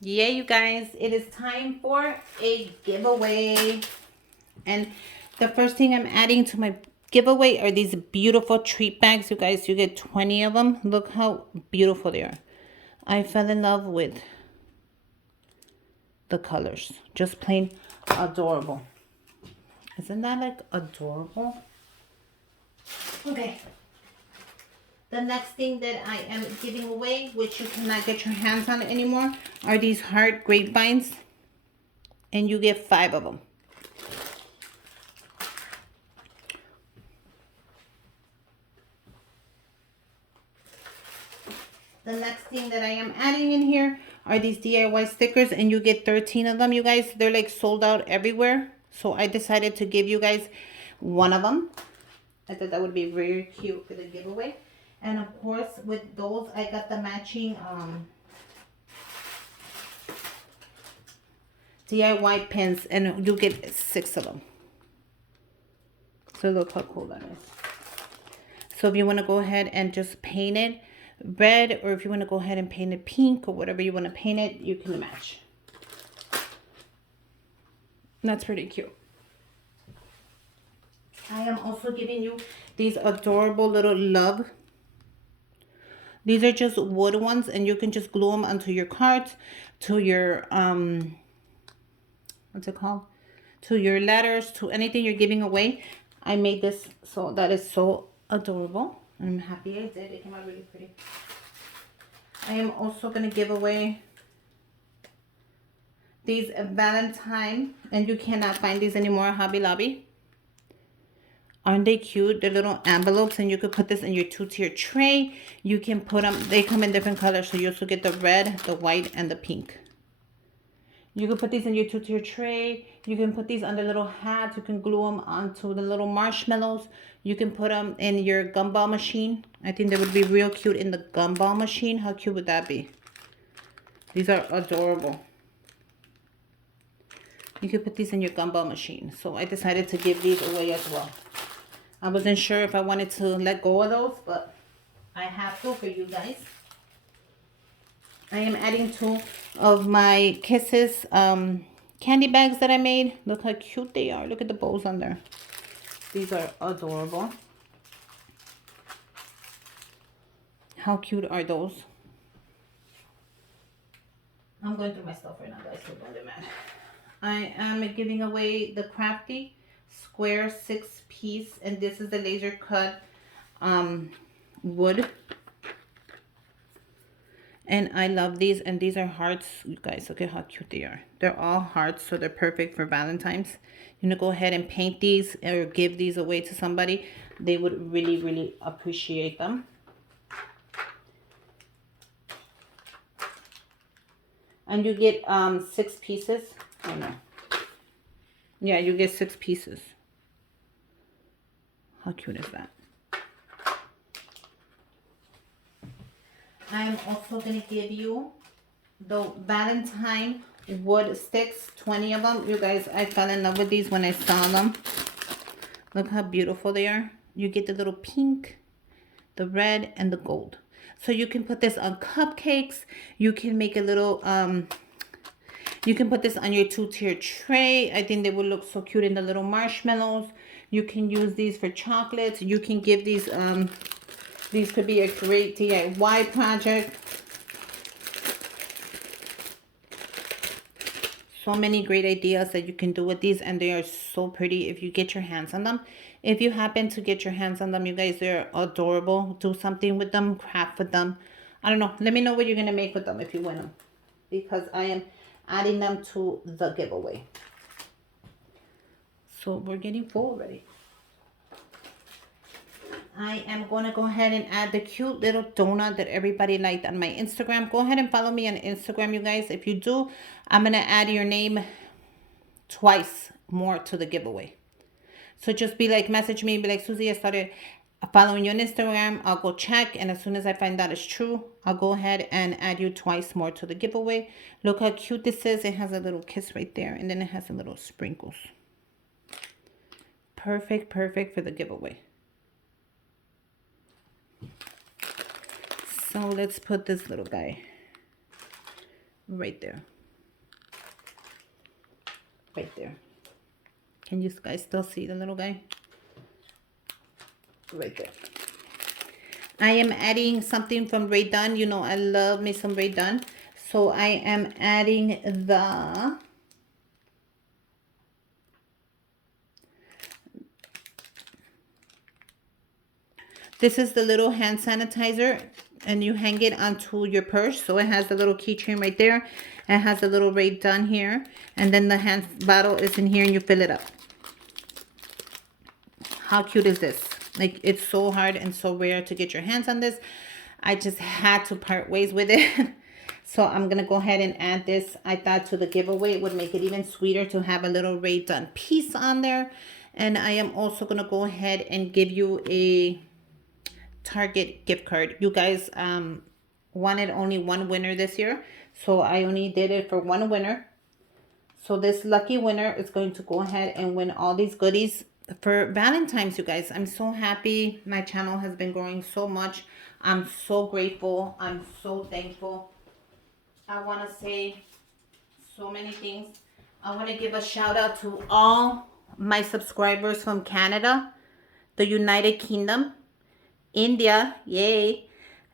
Yeah, you guys, it is time for a giveaway. And the first thing I'm adding to my giveaway are these beautiful treat bags. You guys, you get 20 of them. Look how beautiful they are. I fell in love with the colors. Just plain adorable. Isn't that like adorable? Okay. The next thing that I am giving away, which you cannot get your hands on anymore, are these heart grapevines. And you get 5 of them. The next thing that I am adding in here are these DIY stickers, and you get 13 of them, you guys. They're like sold out everywhere. So I decided to give you guys one of them. I thought that would be very cute for the giveaway. And of course, with those, I got the matching DIY pins, and you get 6 of them. So look how cool that is. So if you want to go ahead and just paint it red, or if you want to go ahead and paint it pink, or whatever you want to paint it, you can match. And that's pretty cute. I am also giving you these adorable little love. These are just wood ones, and you can just glue them onto your cards, to your what's it called, to your letters, to anything you're giving away. I made this, so that is so adorable. I'm happy I did. It came out really pretty. I am also going to give away these Valentine, and you cannot find these anymore at Hobby Lobby. Aren't they cute? They're little envelopes, and you could put this in your 2-tier tray. You can put them, they come in different colors, so you also get the red, the white, and the pink. You can put these in your 2-tier tray. You can put these on the little hats. You can glue them onto the little marshmallows. You can put them in your gumball machine. I think they would be real cute in the gumball machine. How cute would that be? These are adorable. You can put these in your gumball machine. So I decided to give these away as well. I wasn't sure if I wanted to let go of those, but I have to for you guys. I am adding 2 of my Kisses candy bags that I made. Look how cute they are. Look at the bows on there. These are adorable. How cute are those? I'm going through my stuff right now, guys, so don't get mad. I am giving away the Crafty Square 6-piece, and this is the laser cut wood. And I love these, and these are hearts. You guys, look at how cute they are. They're all hearts, so they're perfect for Valentine's. You know, go ahead and paint these or give these away to somebody. They would really, really appreciate them. And you get 6 pieces. Oh no. Yeah, you get 6 pieces. How cute is that? I'm also going to give you the Valentine wood sticks, 20 of them. You guys, I fell in love with these when I saw them. Look how beautiful they are. You get the little pink, the red, and the gold. So you can put this on cupcakes. You can make a little, you can put this on your 2-tier tray. I think they would look so cute in the little marshmallows. You can use these for chocolates. You can give these could be a great DIY project. So many great ideas that you can do with these, and they are so pretty if you get your hands on them. If you happen to get your hands on them, you guys, they're adorable. Do something with them, craft with them. I don't know. Let me know what you're going to make with them if you win them, because I am adding them to the giveaway. So we're getting full already. I am going to go ahead and add the cute little donut that everybody liked on my Instagram. Go ahead and follow me on Instagram, you guys. If you do, I'm going to add your name twice more to the giveaway. So just be like, message me, be like, Susie, I started following you on Instagram. I'll go check, and as soon as I find that is true, I'll go ahead and add you twice more to the giveaway. Look how cute this is. It has a little kiss right there, and then it has a little sprinkles. Perfect, perfect for the giveaway. So let's put this little guy right there. Right there. Can you guys still see the little guy? Right there. I am adding something from Rae Dunn. You know I love me some Rae Dunn. So I am adding the this is the little hand sanitizer, and you hang it onto your purse. So it has the little keychain right there. It has a little Rae Dunn here, and then the hand bottle is in here, and you fill it up. How cute is this? Like, it's so hard and so rare to get your hands on this. I just had to part ways with it. So I'm gonna go ahead and add this. I thought to the giveaway it would make it even sweeter to have a little Rae Dunn piece on there. And I am also gonna go ahead and give you a Target gift card. You guys wanted only one winner this year, so I only did it for one winner. So this lucky winner is going to go ahead and win all these goodies for Valentine's, you guys. I'm so happy. My channel has been growing so much. I'm so grateful. I'm so thankful. I want to say so many things. I want to give a shout out to all my subscribers from Canada, the United Kingdom, India, yay,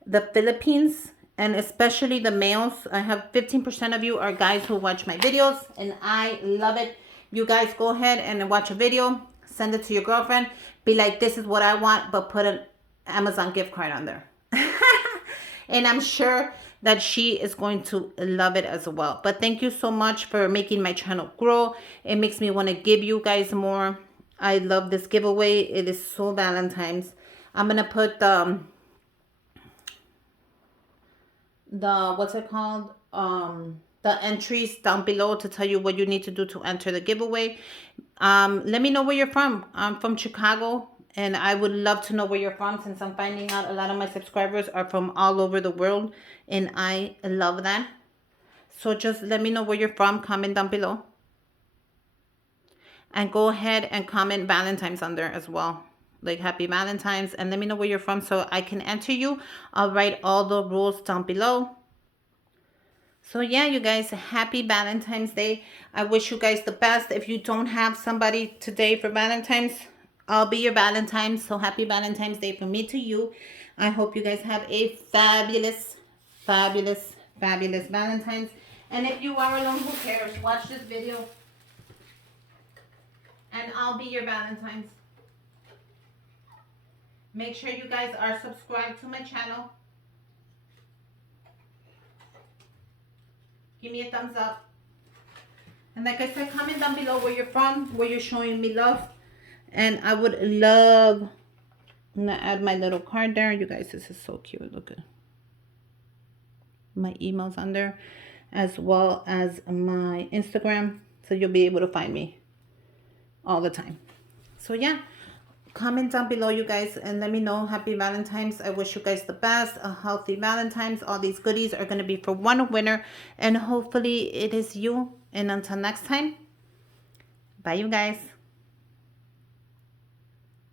the Philippines, and especially the males. I have 15% of you are guys who watch my videos, and I love it. You guys go ahead and watch a video, send it to your girlfriend, be like, this is what I want, but put an Amazon gift card on there. And I'm sure that she is going to love it as well. But thank you so much for making my channel grow. It makes me want to give you guys more. I love this giveaway. It is so Valentine's. I'm gonna put the what's it called, the entries down below to tell you what you need to do to enter the giveaway. Let me know where you're from. I'm from Chicago, and I would love to know where you're from, since I'm finding out a lot of my subscribers are from all over the world, and I love that. So just let me know where you're from. Comment down below, and go ahead and comment Valentine's on there as well, like happy Valentine's, and let me know where you're from so I can enter you. I'll write all the rules down below. So yeah, you guys, happy Valentine's Day. I wish you guys the best. If you don't have somebody today for Valentine's, I'll be your Valentine. So happy Valentine's Day from me to you. I hope you guys have a fabulous, fabulous, fabulous Valentine's. And if you are alone, who cares? Watch this video, and I'll be your Valentine's. Make sure you guys are subscribed to my channel. Give me a thumbs up. And like I said, comment down below where you're from, where you're showing me love. And I would love, I'm going to add my little card there. You guys, this is so cute. Look at my emails on there, as well as my Instagram. So you'll be able to find me all the time. So yeah. Comment down below, you guys, and let me know. Happy Valentine's. I wish you guys the best, a healthy Valentine's. All these goodies are going to be for one winner, and hopefully it is you. And until next time, bye, you guys.